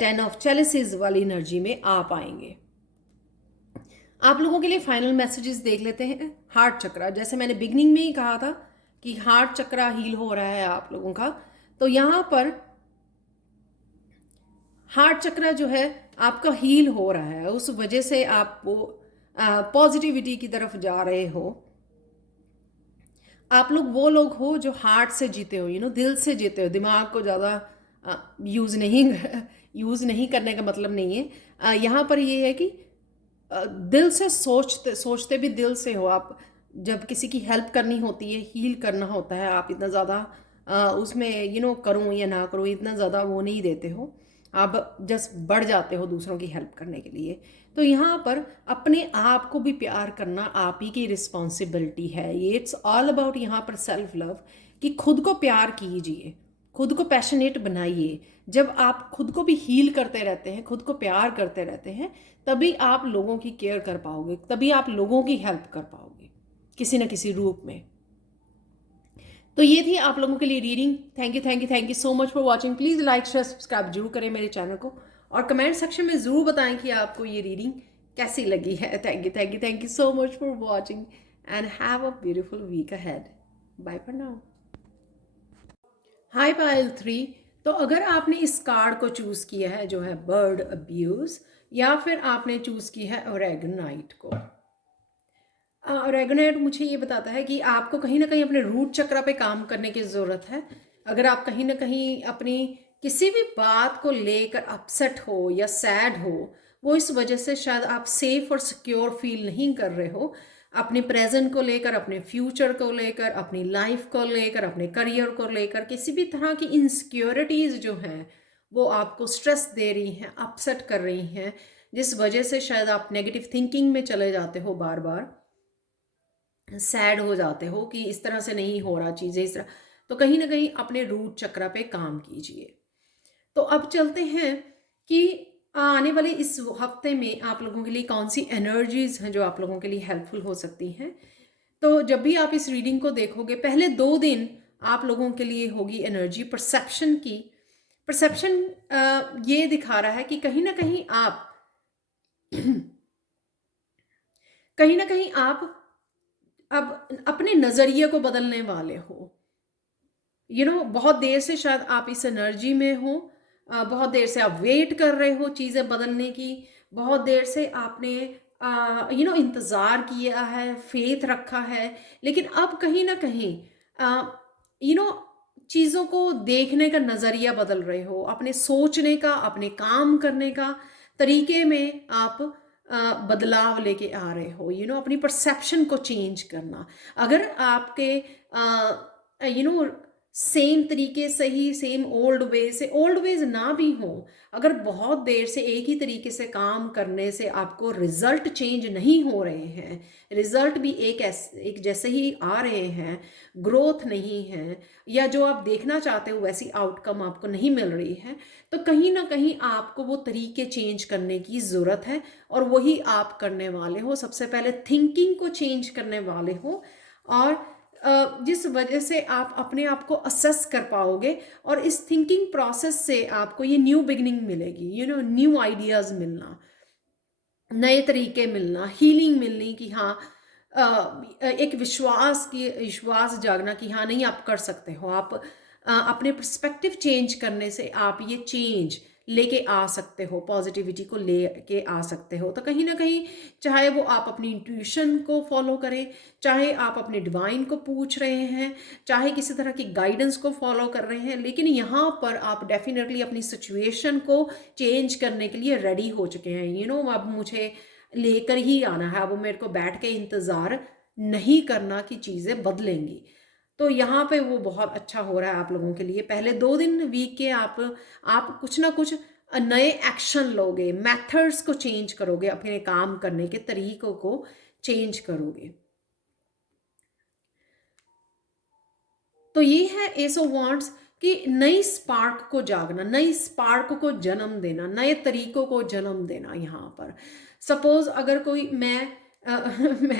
10 ऑफ चैलिसेस वाली एनर्जी में आ पाएंगे। आप लोगों के लिए फाइनल मैसेजेस देख लेते हैं। हार्ट चक्रा, जैसे मैंने बिगनिंग में ही कहा था कि हार्ट चक्रा हील हो रहा है आप लोगों का, तो यहाँ पर हार्ट चक्रा जो है आपका हील हो रहा है, उस वजह से आप वो पॉजिटिविटी की तरफ जा रहे हो। आप लोग वो लोग हो जो हार्ट से जीते हो, दिल से जीते हो। दिमाग को ज़्यादा यूज़ नहीं करने का मतलब नहीं है। यहाँ पर ये है कि दिल से सोचते भी दिल से हो आप। जब किसी की हेल्प करनी होती है, हील करना होता है, आप इतना ज़्यादा उसमें करूँ या ना करूँ, इतना ज़्यादा वो नहीं देते हो, आप जस्ट बढ़ जाते हो दूसरों की हेल्प करने के लिए। तो यहाँ पर अपने आप को भी प्यार करना आप ही की रिस्पॉन्सिबिलिटी है। ये इट्स ऑल अबाउट यहाँ पर सेल्फ लव, कि खुद को प्यार कीजिए, खुद को पैशनेट बनाइए। जब आप खुद को भी हील करते रहते हैं, खुद को प्यार करते रहते हैं, तभी आप लोगों की केयर कर पाओगे, तभी आप लोगों की हेल्प कर पाओगे किसी न किसी रूप में। तो ये थी आप लोगों के लिए reading. Thank you so much for watching. Please like share subscribe जरूर करें मेरे चैनल को, और कमेंट सेक्शन में ज़रूर बताएं कि आपको ये रीडिंग कैसी लगी है। Thank you so much for watching and have a beautiful week ahead. Bye for now. Hi Payal 3। तो अगर आपने इस कार्ड को चूज़ किया है जो है बर्ड अब्यूज़, या फिर आपने चूज़ की है ओरेगनाइट को, ओरेगनाइट मुझे ये बताता है कि आपको कहीं ना कहीं अपने रूट चक्र पे काम करने की ज़रूरत है। अगर आप कहीं ना कहीं अपनी किसी भी बात को लेकर अपसेट हो या सैड हो, वो इस वजह से शायद आप सेफ और सिक्योर फील नहीं कर रहे हो, अपने प्रेजेंट को लेकर, अपने फ्यूचर को लेकर, अपनी लाइफ को लेकर, अपने करियर को लेकर, किसी भी तरह की इनसिक्योरिटीज़ जो हैं वो आपको स्ट्रेस दे रही हैं, अपसेट कर रही हैं, जिस वजह से शायद आप नेगेटिव थिंकिंग में चले जाते हो, बार बार सैड हो जाते हो कि इस तरह से नहीं हो रहा चीज़ें इस तरह। तो कहीं ना कहीं अपने रूट चक्र पे काम कीजिए। तो अब चलते हैं कि आने वाले इस हफ्ते में आप लोगों के लिए कौन सी एनर्जीज हैं जो आप लोगों के लिए हेल्पफुल हो सकती हैं। तो जब भी आप इस रीडिंग को देखोगे, पहले 2 दिन आप लोगों के लिए होगी एनर्जी परसेप्शन की। परसेप्शन ये दिखा रहा है कि कहीं ना कहीं आप कहीं ना कहीं आप अब अपने नज़रिए को बदलने वाले हो। बहुत देर से शायद आप इस एनर्जी में हो। बहुत देर से आप वेट कर रहे हो चीज़ें बदलने की। बहुत देर से आपने इंतज़ार किया है, फेथ रखा है। लेकिन अब कहीं ना कहीं यू नो चीज़ों को देखने का नज़रिया बदल रहे हो, अपने सोचने का, अपने काम करने का तरीके में आप बदलाव लेके आ रहे हो। अपनी परसेप्शन को चेंज करना। अगर आपके यू नो सेम तरीके से ही, सेम ओल्ड वेज ना भी हो, अगर बहुत देर से एक ही तरीके से काम करने से आपको रिजल्ट चेंज नहीं हो रहे हैं, रिजल्ट भी एक जैसे ही आ रहे हैं, ग्रोथ नहीं है, या जो आप देखना चाहते हो वैसी आउटकम आपको नहीं मिल रही है, तो कहीं ना कहीं आपको वो तरीके चेंज करने की ज़रूरत है। और वही आप करने वाले हो। सबसे पहले थिंकिंग को चेंज करने वाले हो। और जिस वजह से आप अपने आप को असेस कर पाओगे, और इस थिंकिंग प्रोसेस से आपको ये न्यू बिगिनिंग मिलेगी, न्यू आइडियाज़ मिलना, नए तरीके मिलना, हीलिंग मिलनी कि हाँ, एक विश्वास जागना कि हाँ नहीं, आप कर सकते हो। आप अपने पर्सपेक्टिव चेंज करने से आप ये चेंज लेके आ सकते हो, पॉजिटिविटी को लेके आ सकते हो। तो कहीं ना कहीं, चाहे वो आप अपनी इंट्यूशन को फॉलो करें, चाहे आप अपने डिवाइन को पूछ रहे हैं, चाहे किसी तरह की गाइडेंस को फॉलो कर रहे हैं, लेकिन यहाँ पर आप डेफिनेटली अपनी सिचुएशन को चेंज करने के लिए रेडी हो चुके हैं। अब मुझे लेकर ही आना है, अब मेरे को बैठ के इंतज़ार नहीं करना कि चीज़ें बदलेंगी। तो यहाँ पे वो बहुत अच्छा हो रहा है आप लोगों के लिए। पहले 2 दिन वीक के आप कुछ ना कुछ नए एक्शन लोगे, मेथड्स को चेंज करोगे, अपने काम करने के तरीकों को चेंज करोगे। तो ये है एस ऑफ वांड्स कि नई स्पार्क को जागना, नई स्पार्क को जन्म देना, नए तरीकों को जन्म देना। यहाँ पर सपोज अगर कोई मैं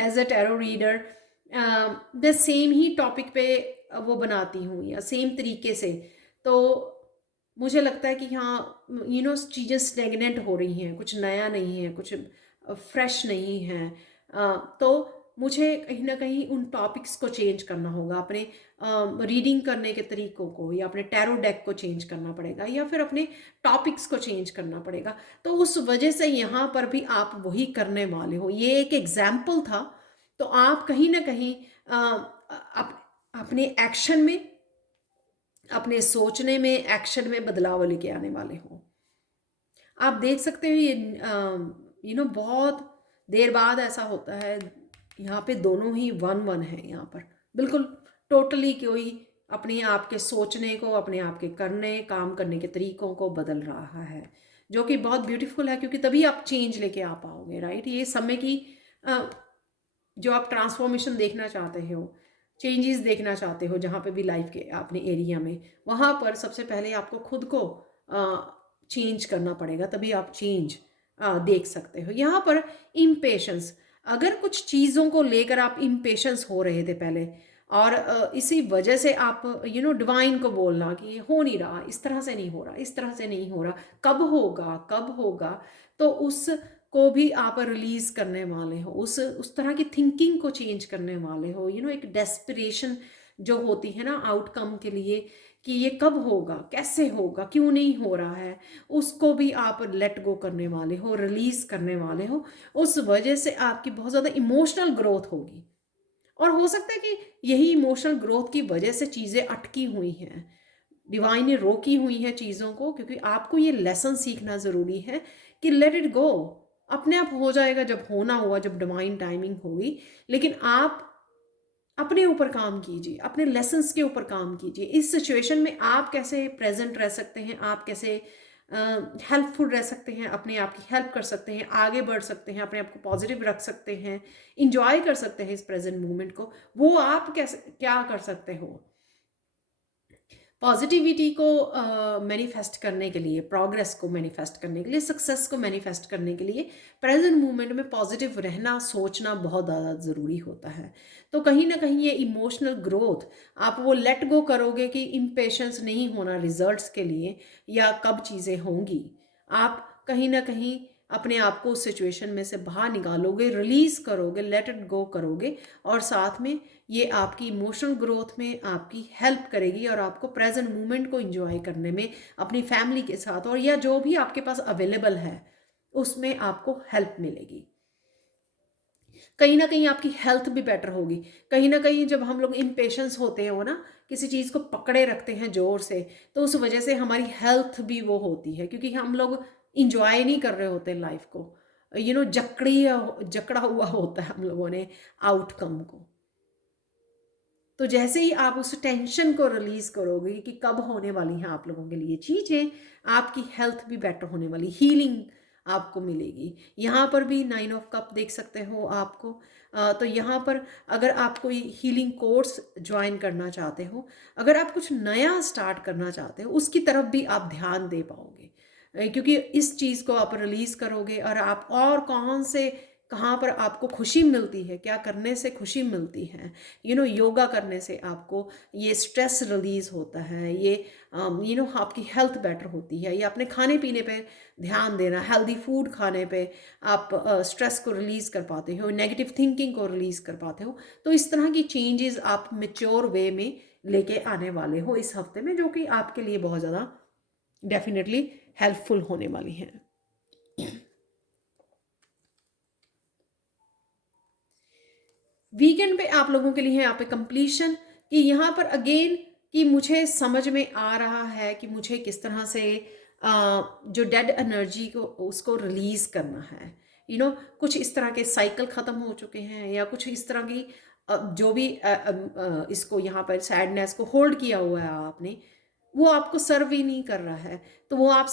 एज अ टैरो रीडर मैं सेम ही टॉपिक पे वो बनाती हूँ या सेम तरीके से, तो मुझे लगता है कि हाँ, चीज़ें स्टेगनेंट हो रही हैं, कुछ नया नहीं है, कुछ फ्रेश नहीं है। तो मुझे कहीं ना कहीं उन टॉपिक्स को चेंज करना होगा, अपने रीडिंग करने के तरीकों को, या अपने टैरो डेक को चेंज करना पड़ेगा, या फिर अपने टॉपिक्स को चेंज करना पड़ेगा। तो उस वजह से यहाँ पर भी आप वही करने वाले हो। ये एक एग्जाम्पल था। तो आप कहीं ना कहीं अपने एक्शन में, अपने सोचने में, एक्शन में बदलाव लेके आने वाले हो। आप देख सकते हो ये बहुत देर बाद ऐसा होता है। यहाँ पे दोनों ही 1-1 है। यहाँ पर बिल्कुल टोटली कोई अपने आप के सोचने को, अपने आप के काम करने के तरीकों को बदल रहा है, जो कि बहुत ब्यूटीफुल है, क्योंकि तभी आप चेंज लेके आ पाओगे। राइट, ये समय की अ, जो आप ट्रांसफॉर्मेशन देखना चाहते हो, चेंजेस देखना चाहते हो, जहाँ पे भी लाइफ के अपने एरिया में, वहाँ पर सबसे पहले आपको खुद को चेंज करना पड़ेगा, तभी आप चेंज देख सकते हो। यहाँ पर इम्पेशंस, अगर कुछ चीज़ों को लेकर आप इम्पेशंस हो रहे थे पहले, और इसी वजह से आप डिवाइन को बोलना कि ये हो नहीं रहा, इस तरह से नहीं हो रहा, इस तरह से नहीं हो रहा, कब होगा, कब होगा, तो उस को भी आप रिलीज करने वाले हो। उस तरह की थिंकिंग को चेंज करने वाले हो। एक डेस्पिरेशन जो होती है ना आउटकम के लिए, कि ये कब होगा, कैसे होगा, क्यों नहीं हो रहा है, उसको भी आप लेट गो करने वाले हो, रिलीज करने वाले हो। उस वजह से आपकी बहुत ज़्यादा इमोशनल ग्रोथ होगी। और हो सकता है कि यही इमोशनल ग्रोथ की वजह से चीज़ें अटकी हुई हैं, डिवाइन ने रोकी हुई हैं चीज़ों को, क्योंकि आपको ये लेसन सीखना ज़रूरी है कि लेट इट गो, अपने आप हो जाएगा जब होना हुआ, जब डिवाइन टाइमिंग होगी। लेकिन आप अपने ऊपर काम कीजिए, अपने लेसन्स के ऊपर काम कीजिए। इस सिचुएशन में आप कैसे प्रेजेंट रह सकते हैं, आप कैसे हेल्पफुल रह सकते हैं, अपने आप की हेल्प कर सकते हैं, आगे बढ़ सकते हैं, अपने आप को पॉजिटिव रख सकते हैं, इंजॉय कर सकते हैं इस प्रेजेंट मोमेंट को, वो आप कैसे क्या कर सकते हो। पॉजिटिविटी को मैनिफेस्ट करने के लिए, प्रोग्रेस को मैनिफेस्ट करने के लिए, सक्सेस को मैनिफेस्ट करने के लिए प्रेजेंट मोमेंट में पॉजिटिव रहना, सोचना बहुत ज़्यादा ज़रूरी होता है। तो कहीं ना कहीं ये इमोशनल ग्रोथ, आप वो लेट गो करोगे कि इम्पेशंस नहीं होना रिजल्ट्स के लिए या कब चीज़ें होंगी। आप कहीं ना कहीं अपने आप को उस सिचुएशन में से बाहर निकालोगे, रिलीज करोगे, लेट इट गो करोगे, और साथ में ये आपकी इमोशनल ग्रोथ में आपकी हेल्प करेगी और आपको प्रेजेंट मोमेंट को एंजॉय करने में अपनी फैमिली के साथ और या जो भी आपके पास अवेलेबल है उसमें आपको हेल्प मिलेगी। कहीं ना कहीं आपकी हेल्थ भी बेटर होगी। कहीं ना कहीं जब हम लोग इम्पेशंस होते हैं वो ना, किसी चीज़ को पकड़े रखते हैं ज़ोर से, तो उस वजह से हमारी हेल्थ भी वो होती है, क्योंकि हम लोग इंजॉय नहीं कर रहे होते लाइफ को, जकड़ा हुआ होता है हम लोगों ने आउटकम को। तो जैसे ही आप उस टेंशन को रिलीज करोगे कि कब होने वाली हैं आप लोगों के लिए चीज़ें, आपकी हेल्थ भी बेटर होने वाली, हीलिंग आपको मिलेगी। यहाँ पर भी 9 ऑफ कप देख सकते हो आपको। तो यहाँ पर अगर आप कोई हीलिंग कोर्स ज्वाइन करना चाहते हो, अगर आप कुछ नया स्टार्ट करना चाहते हो, उसकी तरफ भी आप ध्यान दे पाओगे। क्योंकि इस चीज़ को आप रिलीज करोगे और आप और कौन से, कहाँ पर आपको खुशी मिलती है, क्या करने से खुशी मिलती है। योगा करने से आपको ये स्ट्रेस रिलीज होता है, ये आपकी हेल्थ बेटर होती है, ये अपने खाने पीने पे ध्यान देना, हेल्दी फूड खाने पे आप स्ट्रेस को रिलीज कर पाते हो, नेगेटिव थिंकिंग को रिलीज कर पाते हो। तो इस तरह की चेंजेस आप मेच्योर वे में लेके आने वाले हो इस हफ्ते में, जो कि आपके लिए बहुत ज़्यादा डेफिनेटली हेल्पफुल होने वाली हैं। वीकेंड पे आप लोगों के लिए है यहाँ पे कंप्लीशन, कि यहाँ पर अगेन कि मुझे समझ में आ रहा है कि मुझे किस तरह से जो डेड एनर्जी को उसको रिलीज करना है। कुछ इस तरह के साइकिल ख़त्म हो चुके हैं, या कुछ इस तरह की जो भी इसको यहाँ पर सैडनेस को होल्ड किया हुआ है आपने, वो आपको सर्व ही नहीं कर रहा है। तो वो आप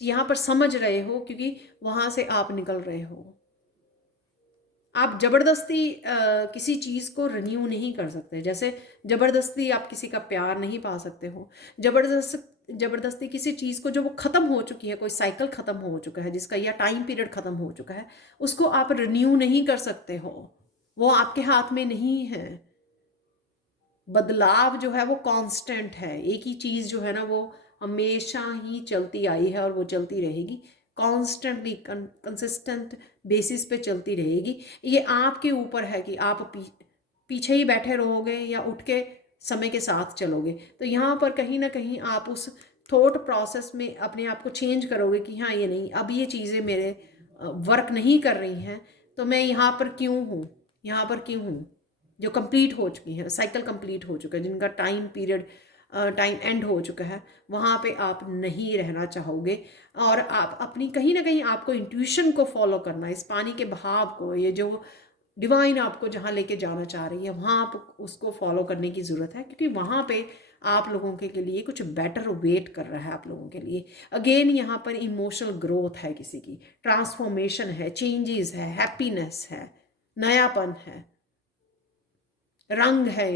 यहाँ पर समझ रहे हो, क्योंकि वहाँ से आप निकल रहे हो। आप ज़बरदस्ती किसी चीज़ को रिन्यू नहीं कर सकते। जैसे ज़बरदस्ती आप किसी का प्यार नहीं पा सकते हो। ज़बरदस्ती किसी चीज़ को जो वो ख़त्म हो चुकी है, कोई साइकिल ख़त्म हो चुका है जिसका, या टाइम पीरियड ख़त्म हो चुका है, उसको आप रिन्यू नहीं कर सकते हो। वो आपके हाथ में नहीं है। बदलाव जो है वो कांस्टेंट है। एक ही चीज़ जो है ना, वो हमेशा ही चलती आई है और वो चलती रहेगी, कॉन्स्टेंटली कंसिस्टेंट बेसिस पे चलती रहेगी। ये आपके ऊपर है कि आप पीछे ही बैठे रहोगे या उठ के समय के साथ चलोगे। तो यहाँ पर कहीं ना कहीं आप उस थॉट प्रोसेस में अपने आप को चेंज करोगे कि हाँ, ये नहीं, अब ये चीज़ें मेरे वर्क नहीं कर रही हैं, तो मैं यहाँ पर क्यों हूँ, यहाँ पर क्यों हूँ। जो कंप्लीट हो चुकी हैं, साइकिल कंप्लीट हो चुका है, जिनका टाइम पीरियड, टाइम एंड हो चुका है, वहाँ पे आप नहीं रहना चाहोगे। और आप अपनी कहीं ना कहीं आपको इंट्यूशन को फॉलो करना, इस पानी के बहाव को, ये जो डिवाइन आपको जहाँ लेके जाना चाह रही है, वहाँ आप उसको फॉलो करने की ज़रूरत है, क्योंकि वहाँ पे आप लोगों के लिए कुछ बेटर वेट कर रहा है आप लोगों के लिए। अगेन यहाँ पर इमोशनल ग्रोथ है, किसी की ट्रांसफॉर्मेशन है, चेंजेस है, हैप्पीनेस है, नयापन है, रंग है।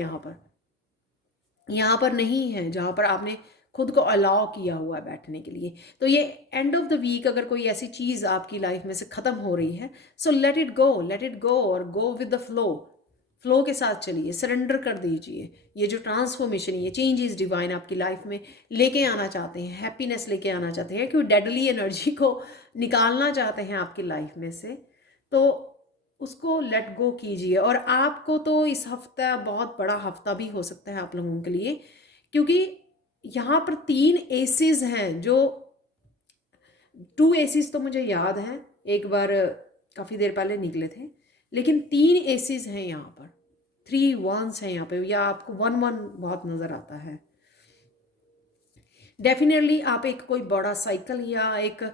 यहाँ पर नहीं है जहाँ पर आपने खुद को अलाउ किया हुआ है बैठने के लिए। तो ये एंड ऑफ द वीक अगर कोई ऐसी चीज़ आपकी लाइफ में से ख़त्म हो रही है, so let it go, let it go, और go with the flow. Flow के साथ चलिए, सरेंडर कर दीजिए। ये जो ट्रांसफॉर्मेशन, ये चेंजेस डिवाइन आपकी लाइफ में लेके आना चाहते हैं, हैप्पीनेस लेके आना चाहते हैं, क्योंकि डेडली एनर्जी को निकालना चाहते हैं आपकी लाइफ में से, तो उसको लेट गो कीजिए। और आपको तो इस हफ्ता बहुत बड़ा हफ्ता भी हो सकता है आप लोगों के लिए, क्योंकि यहाँ पर 3 एसेस हैं, जो 2 एसेस तो मुझे याद है, एक बार काफ़ी देर पहले निकले थे, लेकिन 3 एसेस हैं यहाँ पर, 3 वंस हैं यहाँ पे, या आपको 1 1 बहुत नज़र आता है। डेफिनेटली आप एक कोई बड़ा साइकिल या एक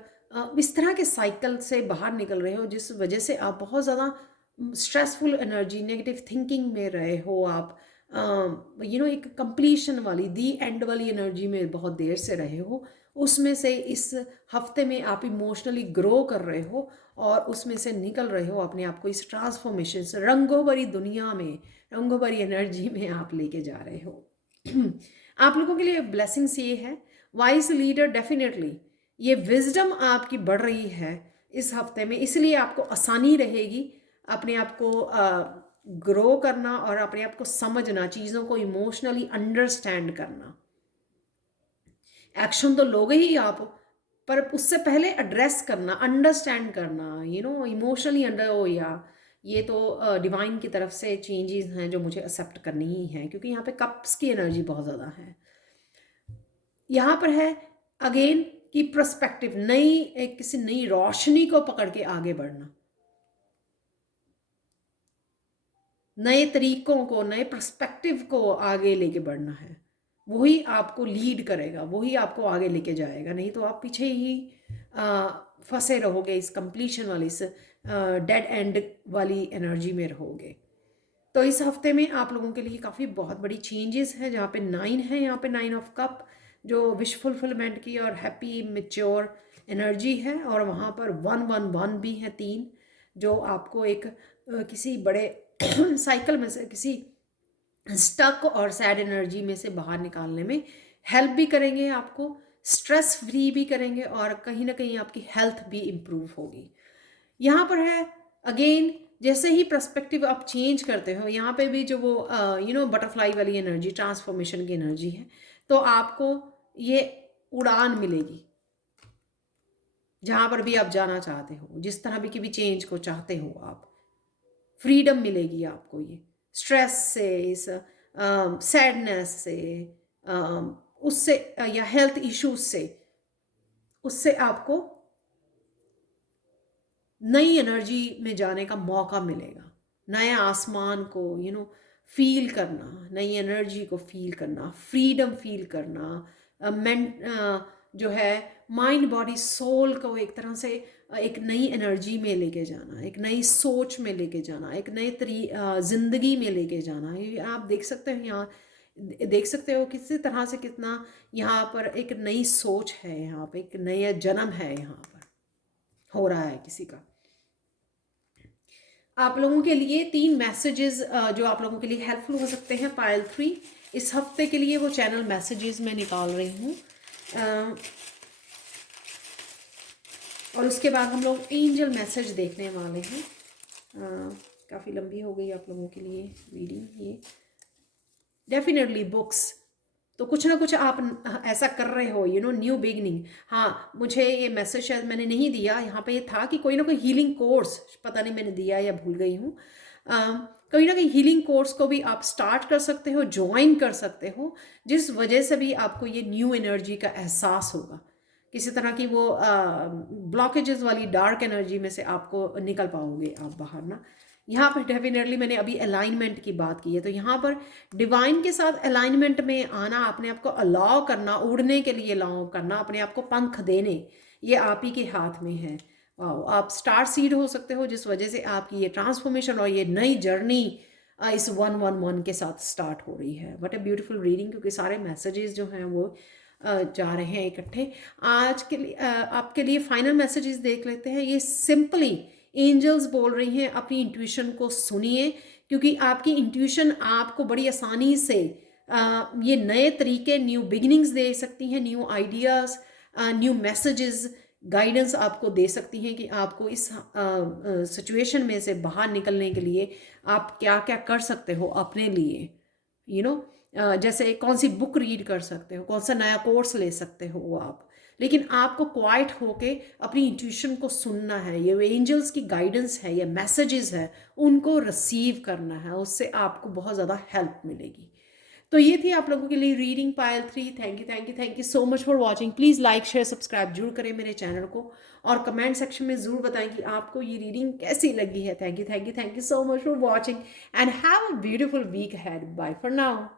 इस तरह के साइकिल से बाहर निकल रहे हो, जिस वजह से आप बहुत ज़्यादा स्ट्रेसफुल एनर्जी, नेगेटिव थिंकिंग में रहे हो आप, एक कंप्लीशन वाली, दी एंड वाली एनर्जी में बहुत देर से रहे हो। उसमें से इस हफ्ते में आप इमोशनली ग्रो कर रहे हो और उसमें से निकल रहे हो, अपने आप को इस ट्रांसफॉर्मेशन से, रंगों भरी दुनिया में, रंगों भरी एनर्जी में आप लेके जा रहे हो। आप लोगों के लिए ब्लेसिंग्स ये है, वाइज लीडर डेफिनेटली ये विजडम आपकी बढ़ रही है इस हफ्ते में, इसलिए आपको आसानी रहेगी अपने आप को ग्रो करना और अपने आप को समझना, चीज़ों को इमोशनली अंडरस्टैंड करना। एक्शन तो लोगे ही आप, पर उससे पहले एड्रेस करना, अंडरस्टैंड करना, इमोशनली अंडर ओ या ये तो डिवाइन की तरफ से चेंजेस हैं जो मुझे एक्सेप्ट करनी ही हैं, क्योंकि यहाँ पे कप्स की एनर्जी बहुत ज़्यादा है। यहाँ पर है अगेन कि पर्सपेक्टिव, किसी नई रोशनी को पकड़ के आगे बढ़ना, नए तरीकों को, नए पर्सपेक्टिव को आगे लेके बढ़ना है। वही आपको लीड करेगा, वही आपको आगे लेके जाएगा, नहीं तो आप पीछे ही फंसे रहोगे, इस कंप्लीशन वाली, इस डेड एंड वाली एनर्जी में रहोगे। तो इस हफ्ते में आप लोगों के लिए काफ़ी बहुत बड़ी चेंजेस हैं, जहाँ पे 9 है, यहाँ पे 9 ऑफ कप जो विश फुलफिलमेंट की और हैप्पी मेच्योर एनर्जी है, और वहाँ पर 111 भी है, 3, जो आपको एक किसी बड़े साइकिल में से, किसी स्टक और सैड एनर्जी में से बाहर निकालने में हेल्प भी करेंगे, आपको स्ट्रेस फ्री भी करेंगे, और कहीं ना कहीं आपकी हेल्थ भी इम्प्रूव होगी। यहाँ पर है अगेन, जैसे ही पर्सपेक्टिव आप चेंज करते हो, यहाँ पे भी जो वो बटरफ्लाई वाली एनर्जी, ट्रांसफॉर्मेशन की एनर्जी है, तो आपको ये उड़ान मिलेगी जहाँ पर भी आप जाना चाहते हो, जिस तरह भी चेंज को चाहते हो आप, फ्रीडम मिलेगी आपको, ये स्ट्रेस से, इस सैडनेस से, उससे या हेल्थ इश्यूज से, उससे आपको नई एनर्जी में जाने का मौका मिलेगा, नए आसमान को फील करना, नई एनर्जी को फील करना, फ्रीडम फील करना, जो है माइंड बॉडी सोल को एक तरह से एक नई एनर्जी में लेके जाना, एक नई सोच में लेके जाना, एक नए जिंदगी में लेके जाना। ये आप देख सकते हो, यहाँ देख सकते हो किसी तरह से कितना यहाँ पर एक नई सोच है, यहाँ पे एक नया जन्म है यहाँ पर हो रहा है किसी का। आप लोगों के लिए 3 मैसेजेस जो आप लोगों के लिए हेल्पफुल हो सकते हैं, पायल 3 इस हफ्ते के लिए, वो चैनल मैसेजेस मैं निकाल रही हूँ, और उसके बाद हम लोग एंजल मैसेज देखने वाले हैं। काफ़ी लंबी हो गई आप लोगों के लिए रीडिंग ये। डेफिनेटली बुक्स, तो कुछ ना कुछ आप ऐसा कर रहे हो, न्यू बिगनिंग। हाँ, मुझे ये मैसेज शायद मैंने नहीं दिया, यहाँ पे ये था कि कोई ना कोई हीलिंग कोर्स, पता नहीं मैंने दिया या भूल गई हूँ, कोई ना कोई हीलिंग कोर्स को भी आप स्टार्ट कर सकते हो, ज्वाइन कर सकते हो, जिस वजह से भी आपको ये न्यू एनर्जी का एहसास होगा, किसी तरह की वो ब्लॉकेजेस वाली डार्क एनर्जी में से आपको निकल पाओगे आप बाहर ना। यहाँ पर डेफिनेटली मैंने अभी अलाइनमेंट की बात की है, तो यहाँ पर डिवाइन के साथ अलाइनमेंट में आना, अपने आप को अलाउ करना, उड़ने के लिए अलाउ करना, अपने आप को पंख देने, ये आप ही के हाथ में है। वाओ, आप स्टार सीड हो सकते हो, जिस वजह से आपकी ये ट्रांसफॉर्मेशन और ये नई जर्नी इस 111 के साथ स्टार्ट हो रही है। व्हाट अ ब्यूटीफुल रीडिंग, क्योंकि सारे मैसेजेस जो हैं वो जा रहे हैं इकट्ठे। आज के लिए आपके लिए फाइनल मैसेजेस देख लेते हैं। ये सिंपली एंजल्स बोल रही हैं, अपनी इंट्यूशन को सुनिए, क्योंकि आपकी इंट्यूशन आपको बड़ी आसानी से ये नए तरीके, न्यू बिगिनिंग्स दे सकती हैं, new ideas, new messages, guidance आपको दे सकती हैं कि आपको इस सिचुएशन में से बाहर निकलने के लिए आप क्या क्या कर सकते हो अपने लिए, जैसे कौन सी बुक रीड कर सकते हो, कौन सा नया कोर्स ले सकते हो आप, लेकिन आपको क्वाइट होके अपनी इंट्यूशन को सुनना है। ये एंजल्स की गाइडेंस है, ये मैसेजेस है, उनको रिसीव करना है, उससे आपको बहुत ज़्यादा हेल्प मिलेगी। तो ये थी आप लोगों के लिए reading Payal 3। Thank you so much for watching. Please like share subscribe जरूर करें मेरे चैनल को, और कमेंट सेक्शन में ज़रूर बताएं कि आपको ये रीडिंग कैसी लगी है। Thank you so much for watching and have a beautiful week ahead. Bye for now.